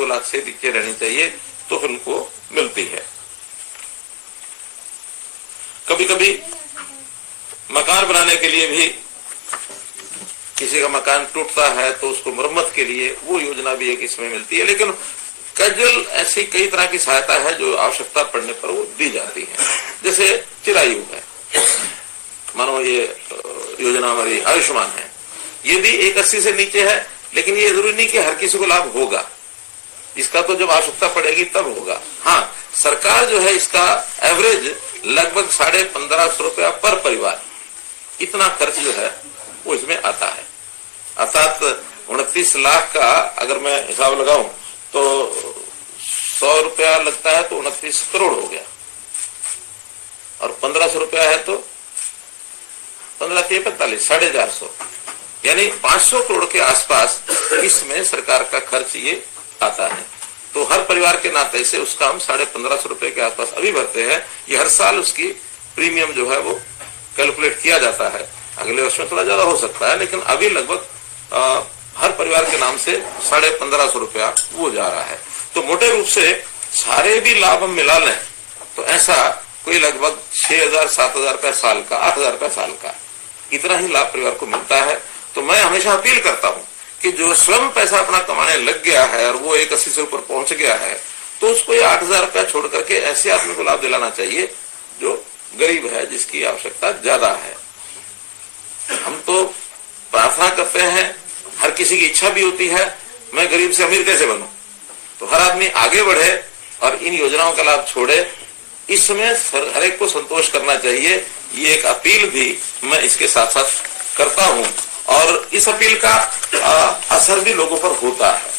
2 लाख से नीचे रहनी चाहिए तो फिर उनको मिलती है। कभी कभी मकान बनाने के लिए भी किसी का मकान टूटता है तो उसको मरम्मत के लिए वो योजना भी एक इसमें मिलती है। लेकिन कैजुअल ऐसी कई तरह की सहायता है जो आवश्यकता पड़ने पर वो दी जाती है। जैसे चिरायु है, मानो ये योजना हमारी आयुष्मान है, ये भी 180 से नीचे है, लेकिन ये जरूरी नहीं कि हर किसी को लाभ होगा। इसका तो जब आवश्यकता पड़ेगी तब होगा। हाँ, सरकार जो है इसका एवरेज लगभग 1550 रुपया पर परिवार, इतना खर्च जो है वो इसमें आता है। अर्थात 29 लाख का अगर मैं हिसाब लगाऊं तो 100 रुपया लगता है तो 29 करोड़ हो गया, और 1500 रुपया है तो 15 के 45, 450, यानी 500 करोड़ के आसपास इसमें सरकार का खर्च ये आता है। तो हर परिवार के नाते से उसका हम 1550 रुपए के आसपास अभी भरते हैं। ये हर साल उसकी प्रीमियम जो है वो कैलकुलेट किया जाता है। अगले वर्ष में थोड़ा ज्यादा हो सकता है, लेकिन अभी लगभग हर परिवार के नाम से 1550 रुपया वो जा रहा है। तो मोटे रूप से सारे भी लाभ हम मिला लें तो ऐसा कोई लगभग 6000 7000 रुपया साल का, 8000 रुपया साल का, इतना ही लाभ परिवार को मिलता है। तो मैं हमेशा अपील करता हूं कि जो स्वयं पैसा अपना कमाने लग गया है और वो 180 से ऊपर पहुंच गया है तो उसको ये 8000 रुपया छोड़ करके ऐसे आदमी को लाभ दिलाना चाहिए जो गरीब है, जिसकी आवश्यकता ज्यादा है। हम तो प्रार्थना करते हैं, हर किसी की इच्छा भी होती है मैं गरीब से अमीर कैसे बनूं, तो हर आदमी आगे बढ़े और इन योजनाओं का लाभ छोड़े, इसमें हर एक को संतोष करना चाहिए। ये एक अपील भी मैं इसके साथ साथ करता हूं और इस अपील का असर भी लोगों पर होता है।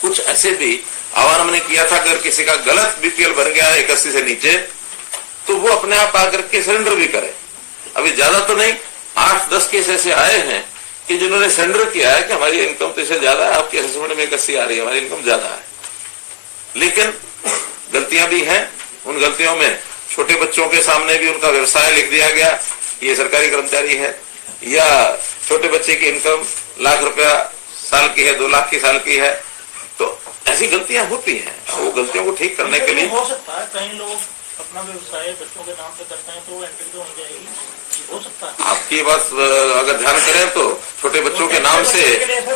कुछ ऐसे भी आह्वान मैंने किया था, अगर किसी का गलत बीपीएल बन गया 81 से नीचे तो वो अपने आप आकर के सरेंडर भी करे। अभी ज्यादा तो नहीं, 8-10 केस ऐसे आए हैं कि जिन्होंने सरेंडर किया है कि हमारी इनकम तो इससे ज्यादा है, आपकी असेसमेंट में 81 आ रही है, हमारी इनकम ज्यादा है। लेकिन गलतियां भी हैं। उन गलतियों में छोटे बच्चों के सामने भी उनका व्यवसाय लिख दिया गया, ये सरकारी कर्मचारी है, या छोटे बच्चे की इनकम लाख रुपया साल की है, 2 लाख की साल की है। तो ऐसी गलतियां होती हैं, वो गलतियों को ठीक करने के लिए हो सकता है कई लोग अपना व्यवसाय बच्चों के नाम पे करते हैं तो वो एंट्री तो हो जाएगी, हो सकता है। आपकी बात अगर ध्यान करें तो छोटे बच्चों के नाम से,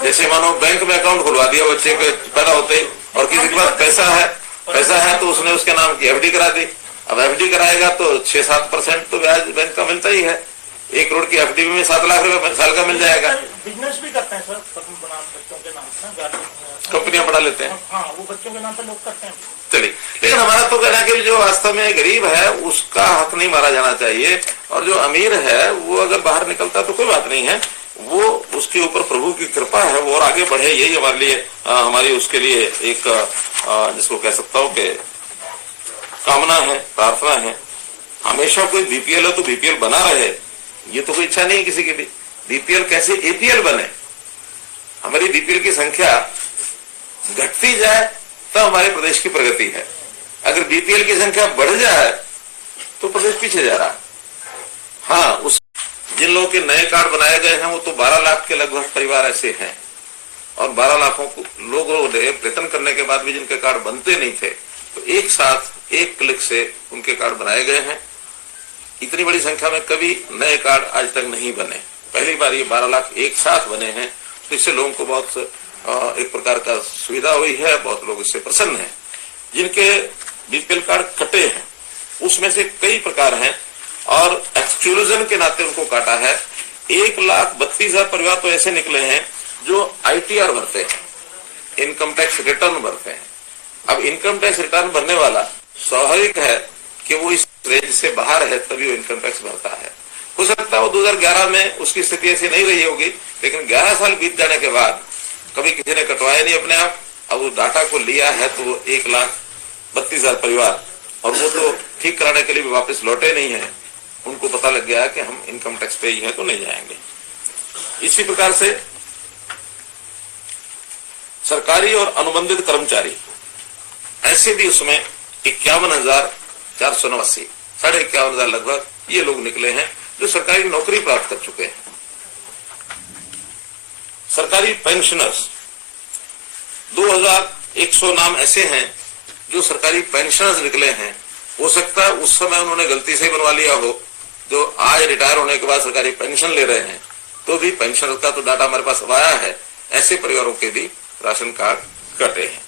जैसे मानो बैंक में अकाउंट खुलवा दिया बच्चे के पैदा होते, और किसी के पास पैसा है तो उसने उसके नाम की एफडी करा दी। अब एफडी कराएगा तो 6-7% तो ब्याज बैंक का मिलता ही है। 1 करोड़ की एफडी में 7 लाख रुपए साल का मिल जाएगा। बिजनेस भी करते हैं सर, बच्चों के नाम से कंपनियां बढ़ा लेते हैं। हाँ, वो बच्चों के नाम पे लोग करते हैं। चलिए, लेकिन हमारा तो कहना कि जो वास्तव में गरीब है उसका हक नहीं मारा जाना चाहिए, और जो अमीर है वो अगर बाहर निकलता तो कोई बात नहीं है, वो उसके ऊपर प्रभु की कृपा है, वो और आगे बढ़े, यही हमारे लिए हमारी उसके लिए एक जिसको कह सकता हूँ कि कामना है, प्रार्थना है। हमेशा कोई बीपीएल हो तो बीपीएल बना रहे, ये तो कोई इच्छा नहीं है किसी की भी। बीपीएल कैसे एपीएल बने, हमारी बीपीएल की संख्या घटती जाए तो हमारे प्रदेश की प्रगति है। अगर बीपीएल की संख्या बढ़ जाए तो प्रदेश पीछे जा रहा है। हाँ, उस जिन लोगों के नए कार्ड बनाए गए हैं वो तो 12 लाख के लगभग परिवार ऐसे हैं, और 12 लाखों को लोगों ने वेतन करने के बाद भी जिनके कार्ड बनते नहीं थे तो एक साथ एक क्लिक से उनके कार्ड बनाए गए हैं। इतनी बड़ी संख्या में कभी नए कार्ड आज तक नहीं बने, पहली बार ये 12 लाख एक साथ बने हैं। तो इससे लोगों को बहुत एक प्रकार का सुविधा हुई है, बहुत लोग इससे प्रसन्न हैं। जिनके बीपीएल कार्ड कटे हैं उसमें से कई प्रकार हैं, और एक्सक्लूजन के नाते उनको काटा है। 1,32,000 परिवार तो ऐसे निकले हैं जो आईटीआर भरते हैं, इनकम टैक्स रिटर्न भरते हैं। अब इनकम टैक्स रिटर्न भरने वाला स्वाभाविक है कि वो इस रेंज से बाहर है, तभी वो इनकम टैक्स भरता है। हो सकता है वो 2011 में उसकी स्थिति ऐसी नहीं रही होगी, लेकिन 11 साल बीत जाने के बाद कभी किसी ने कटवाया नहीं अपने आप। अब वो डाटा को लिया है तो 1,32,000 परिवार, और वो तो ठीक कराने के लिए भी वापस लौटे नहीं है। उनको पता लग गया कि हम इनकम टैक्स पे ही हैं तो नहीं जाएंगे। इसी प्रकार से सरकारी और अनुबंधित कर्मचारी ऐसे भी उसमें 51,489, 51,500 लगभग ये लोग निकले हैं जो सरकारी नौकरी प्राप्त कर चुके हैं। सरकारी पेंशनर्स 2100 नाम ऐसे हैं जो सरकारी पेंशनर्स निकले हैं। हो सकता है उस समय उन्होंने गलती से बनवा लिया हो, जो आज रिटायर होने के बाद सरकारी पेंशन ले रहे हैं, तो भी पेंशनर का तो डाटा हमारे पास आया है। ऐसे परिवारों के भी राशन कार्ड कटे हैं।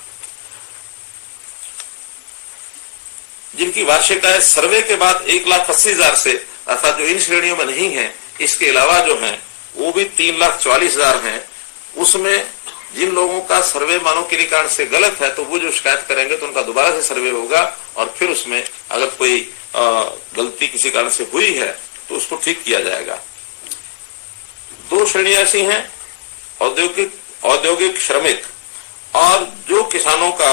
जिनकी वार्षिक आय सर्वे के बाद 1,80,000 से, अर्थात जो इन श्रेणियों में नहीं है, इसके अलावा जो है वो भी 3,44,000 हैं। उसमें जिन लोगों का सर्वे मानव के कारण से गलत है, तो वो जो शिकायत करेंगे तो उनका दोबारा से सर्वे होगा और फिर उसमें अगर कोई गलती किसी कारण से हुई है तो उसको ठीक किया जाएगा। 2 श्रेणियां ऐसी हैं, औद्योगिक श्रमिक और जो किसानों का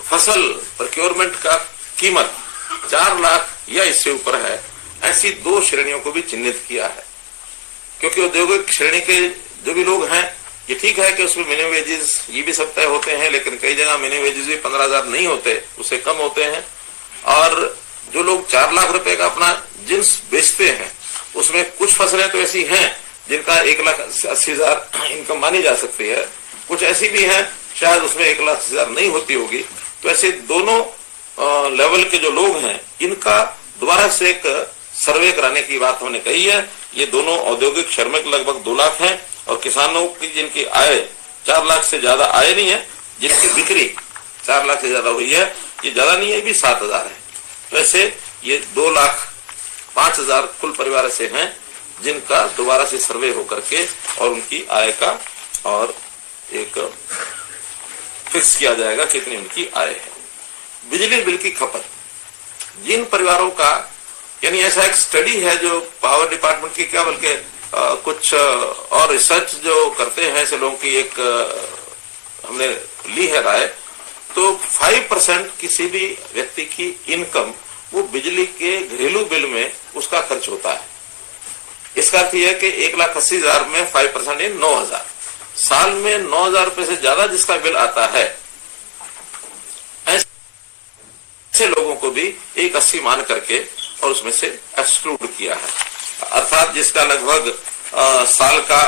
फसल प्रोक्योरमेंट का कीमत 4 लाख या इससे ऊपर है। ऐसी 2 श्रेणियों को भी चिन्हित किया है, क्योंकि औद्योगिक श्रेणी के जो भी लोग हैं, ये ठीक है कि उसमें मिनिमम वेजेस ये भी सब तय होते हैं, लेकिन कई जगह मिनिमम वेजेस भी 15,000 नहीं होते, उससे कम होते हैं। और जो लोग 4 लाख रुपए का अपना जिन्स बेचते हैं, उसमें कुछ फसलें तो ऐसी हैं जिनका 1,80,000 इनकम मानी जा सकती है, कुछ ऐसी भी हैं शायद उसमें 1,80,000 नहीं होती होगी। तो ऐसे दोनों लेवल के जो लोग हैं, इनका दोबारा से एक सर्वे कराने की बात हमने कही है। ये दोनों औद्योगिक श्रमिक लगभग 2 लाख हैं और किसानों की जिनकी आय 4 लाख से ज्यादा आय नहीं है, जिनकी बिक्री 4 लाख से ज्यादा हुई है, ये ज्यादा नहीं है, भी 7,000 है। तो ऐसे ये 2,05,000 कुल परिवार ऐसे हैं जिनका दोबारा से सर्वे होकर के और उनकी आय का और एक फिक्स किया जाएगा कितनी उनकी आय है। बिजली बिल की खपत, जिन परिवारों का, यानी ऐसा एक स्टडी है जो पावर डिपार्टमेंट की क्या बल्कि कुछ और रिसर्च जो करते हैं ऐसे लोगों की एक हमने ली है राय, तो 5% किसी भी व्यक्ति की इनकम वो बिजली के घरेलू बिल में उसका खर्च होता है। इसका अर्थ यह है कि 1,80,000 में 5% ये 9,000, साल में 9,000 रुपए से ज्यादा जिसका बिल आता है, ऐसे लोगों को भी 1,80 मान करके और उसमें से एक्सक्लूड किया है। अर्थात जिसका लगभग साल का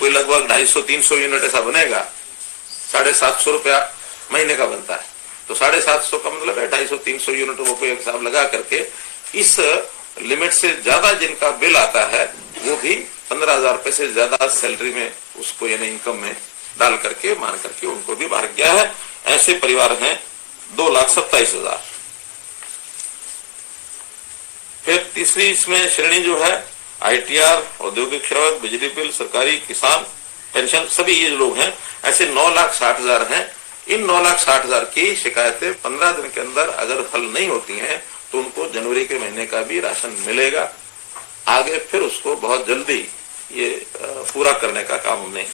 कोई लगभग 250-300 यूनिट ऐसा बनेगा, 750 रुपया महीने का बनता है, तो 750 का मतलब है 250-300 यूनिट वो कोई हिसाब लगा करके इस लिमिट से ज्यादा जिनका बिल आता है वो भी 15,000 रुपए से ज्यादा सैलरी में उसको यानी इनकम में डाल करके मान करके उनको भी बाहर किया है। ऐसे परिवार हैं 2,27,000। फिर तीसरी इसमें श्रेणी जो है ITR, औद्योगिक श्रमिक, बिजली बिल, सरकारी, किसान, पेंशन, सभी ये लोग हैं, ऐसे 9,60,000 हैं। इन 9,60,000 की शिकायतें 15 दिन के अंदर अगर हल नहीं होती हैं तो उनको जनवरी के महीने का भी राशन मिलेगा। आगे फिर उसको बहुत जल्दी ये पूरा करने का काम हमने